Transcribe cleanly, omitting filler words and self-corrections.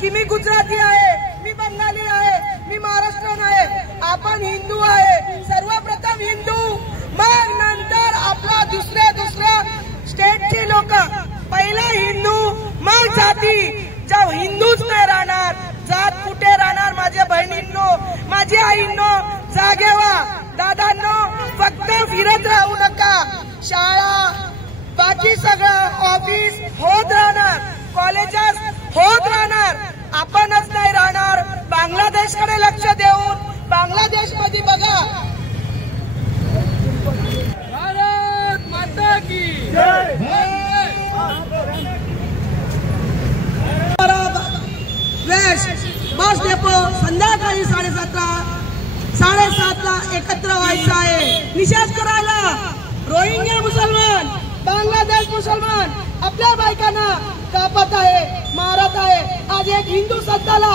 की मी गुजराती आहे, मी बंगाली आहे, मी महाराष्ट्रीयन आहे, आपण हिंदू आहे, सर्वप्रथम हिंदू, मग नंतर आपला दुसऱ्या स्टेटची लोक, पहिला हिंदू मग जाती. जब हिंदूच नाही राहणार, जात कुठे राहणार? माझ्या बहिणींनो, माझ्या आईंनो, जागे व्हा. दादांनो, फक्त फिरत राहू नका. शाळा, बाकी सगळं ऑफिस होत राहणार, कॉलेजेस होत राहणार, आपणच नाही राहणार. बांगलादेशकडे लक्ष देऊन बांगलादेश मध्ये बघा. भारत माता की जय. बस डेपो संध्याकाळी 7:30ला एकत्र व्हायचं आहे, निषेध करायला. रोहिंग्या मुसलमान, बांगलादेश मुसलमान आपल्या बायकांना कापत आहे, मारत आहे. आज एक हिंदू संताला